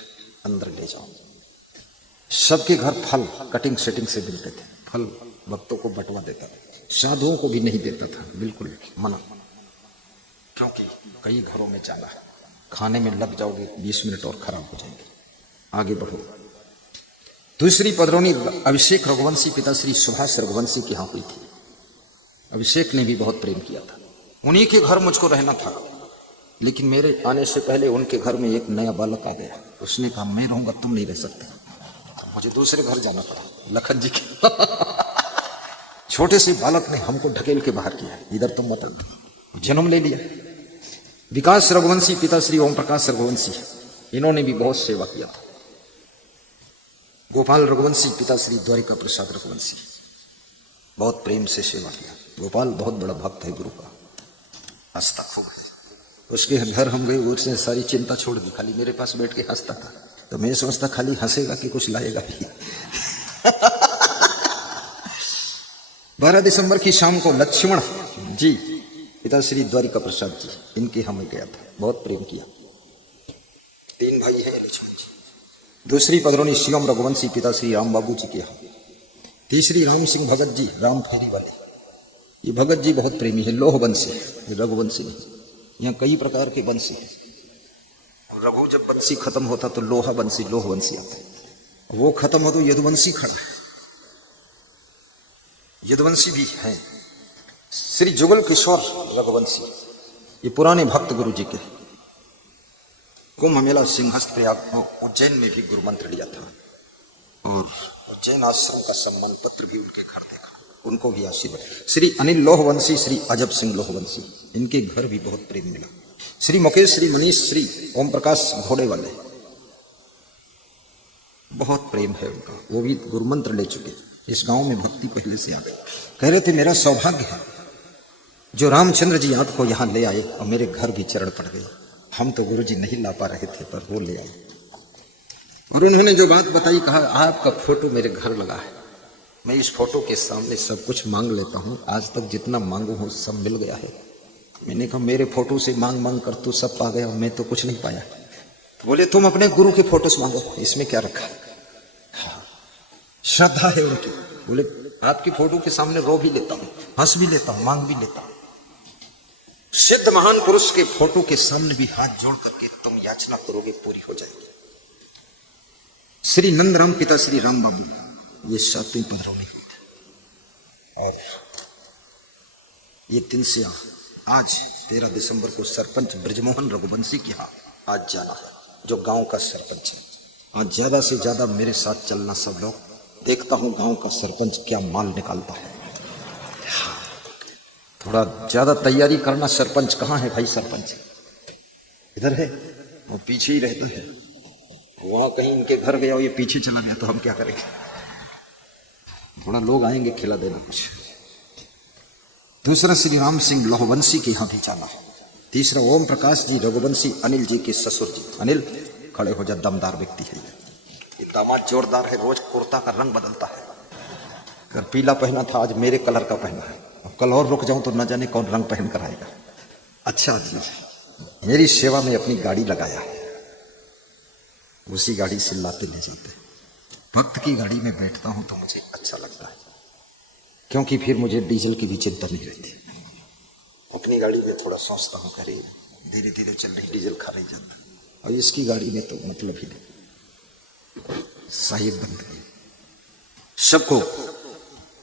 अंदर ले जाऊं। सबके घर फल कटिंग सेटिंग से मिलते थे, फल भक्तों को बंटवा देता था, साधुओं को भी नहीं देता था, बिल्कुल मना। क्योंकि कई घरों में जाना है, खाने में लग जाओगे 20 मिनट और खराब हो जाएंगे। आगे बढ़ो। दूसरी पधरौनी अभिषेक रघुवंशी पिता श्री सुभाष रघुवंशी के यहाँ हुई थी। अभिषेक ने भी बहुत प्रेम किया था, उन्हीं के घर मुझको रहना था। लेकिन मेरे आने से पहले उनके घर में एक नया बालक आ गया। उसने कहा मैं रहूंगा, तुम नहीं रह सकते। मुझे दूसरे घर जाना पड़ा, लखन जी के। छोटे से बालक ने हमको ढकेल के बाहर किया, इधर तुम मत आओ। जन्म ले लिया। विकास रघुवंशी पिता श्री ओम प्रकाश रघुवंशी, इन्होंने भी बहुत सेवा किया था। गोपाल रघुवंशी पिता श्री द्वारिका प्रसाद रघुवंशी, बहुत प्रेम से सेवा किया। गोपाल बहुत बड़ा भक्त है गुरु का, हंसता खूब है। उसके घर हम गए, उसने सारी चिंता छोड़ दी, खाली मेरे पास बैठ के हंसता था। तो मैं सोचता खाली हंसेगा कि कुछ लाएगा भी। 12 दिसंबर की शाम को लक्ष्मण जी पिता श्री द्वारिका प्रसाद जी, इनके हम गया था, बहुत प्रेम किया। 3 भाई हैं लक्ष्मण जी। दूसरी पधरौनी शिवम रघुवंशी पिता श्री राम बाबू जी के यहाँ। तीसरी राम सिंह भगत जी, राम फेरी वाले। ये भगत जी बहुत प्रेमी है, लोह वंशी है, रघुवंशी नहीं। यहाँ कई प्रकार के वंशी हैं। रघु जब वंशी खत्म होता तो लोहा वंशी, लोह वंशी आता, वो खत्म हो तो यदुवंशी खड़ा है। यदुवंशी भी हैं। श्री जुगल किशोर रघुवंशी, ये पुराने भक्त गुरु जी के। कुंभ मेला सिंहस्थ प्रयाग उज्जैन में भी गुरु मंत्र लिया था, और उज्जैन आश्रम का सम्मान पत्र भी उनके घर देखा, उनको भी आशीर्वाद। श्री अनिल लोहवंशी, श्री अजब सिंह लोहवंशी, इनके घर भी बहुत प्रेम मिला। श्री मुकेश, श्री मनीष, श्री ओम प्रकाश घोड़े वाले, बहुत प्रेम है उनका, वो भी गुरु मंत्र ले चुके। इस गांव में भक्ति पहले से आ गई। कह रहे थे मेरा सौभाग्य है जो रामचंद्र जी आपको यहाँ ले आए, और मेरे घर भी चरण पड़ गए। हम तो गुरु जी नहीं ला पा रहे थे, पर वो ले आए। और उन्होंने जो बात बताई, कहा आपका फोटो मेरे घर लगा है, मैं इस फोटो के सामने सब कुछ मांग लेता हूँ। आज तक जितना मांगू हूँ सब मिल गया है। मैंने कहा मेरे फोटो से मांग मांग कर तू सब पा गया, मैं तो कुछ नहीं पाया। बोले तुम अपने गुरु के फोटो से मांगो, इसमें क्या रखा है। हाँ, श्रद्धा है उनकी। बोले आपकी फोटो के सामने रो भी लेता हूँ, हंस भी लेता हूँ, मांग भी लेता हूँ। सिद्ध महान पुरुष के फोटो के सामने भी हाथ जोड़ करके तुम याचना करोगे, पूरी हो जाएगी। श्री नंदराम पिता श्री राम बाबू, ये 7वीं पधरौनी हुई थी। और ये 3 से आज 13 दिसंबर को सरपंच ब्रजमोहन रघुवंशी के यहाँ आज जाना है, जो गांव का सरपंच है। आज ज्यादा से ज्यादा मेरे साथ चलना सब लोग। देखता हूँ गांव का सरपंच क्या माल निकालता है। थोड़ा ज्यादा तैयारी करना। सरपंच कहाँ है भाई? सरपंच इधर है, वो पीछे ही रहता है। वहां कहीं इनके घर गया और ये पीछे चला गया तो हम क्या करेंगे? थोड़ा लोग आएंगे, खिला देना कुछ। दूसरा श्री राम सिंह लोहवंशी के यहाँ भी जाना है। तीसरा ओम प्रकाश जी रघुवंशी, अनिल जी के ससुर जी। अनिल खड़े हो जा, दमदार व्यक्ति है ये दामाद जोरदार है। रोज कुर्ता का रंग बदलता है। अगर पीला पहना था आज मेरे कलर का पहना है। अब कल और रुक जाऊं तो न जाने कौन रंग पहन कर आएगा। अच्छा आदमी है। मेरी सेवा में अपनी गाड़ी लगाया है, उसी गाड़ी से लाते ले जाते। भक्त की गाड़ी में बैठता हूं तो मुझे अच्छा लगता है, क्योंकि फिर मुझे डीजल की भी चिंता नहीं रहती। अपनी गाड़ी में थोड़ा सोचता हूँ, करे धीरे धीरे चल रही, डीजल खा रही जाता। और इसकी गाड़ी में तो मतलब ही नहीं। साहिब बंद सबको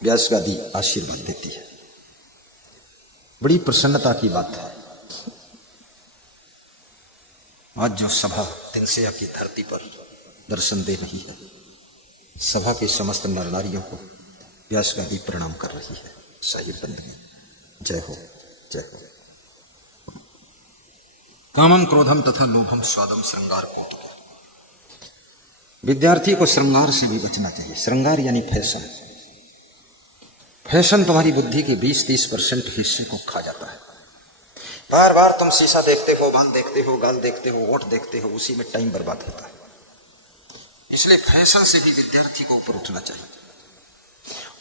व्यास गादी आशीर्वाद देती है। बड़ी प्रसन्नता की बात है। आज जो सभा तिनसैया की धरती पर दर्शन दे रही है, सभा के समस्त नर नारियों को व्यास गादी प्रणाम कर रही है। साहिब बंद जय हो, जय हो। कामम क्रोधम तथा लोभम स्वादम श्रृंगार कौतुक। विद्यार्थी को श्रृंगार से भी बचना चाहिए। श्रृंगार यानी फैशन। फैशन तुम्हारी बुद्धि के 20-30% हिस्से को खा जाता है। बार बार तुम शीशा देखते हो, बाल देखते हो, गाल देखते हो, ओठ देखते हो, उसी में टाइम बर्बाद होता है। इसलिए फैशन से भी विद्यार्थी को ऊपर उठना चाहिए।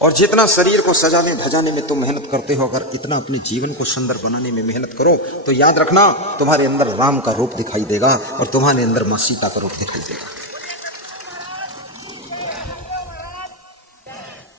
और जितना शरीर को सजाने धजाने में तुम मेहनत करते हो, अगर इतना अपने जीवन को सुंदर बनाने में मेहनत करो तो याद रखना तुम्हारे अंदर राम का रूप दिखाई देगा और तुम्हारे अंदर माँ सीता का रूप दिखाई देगा।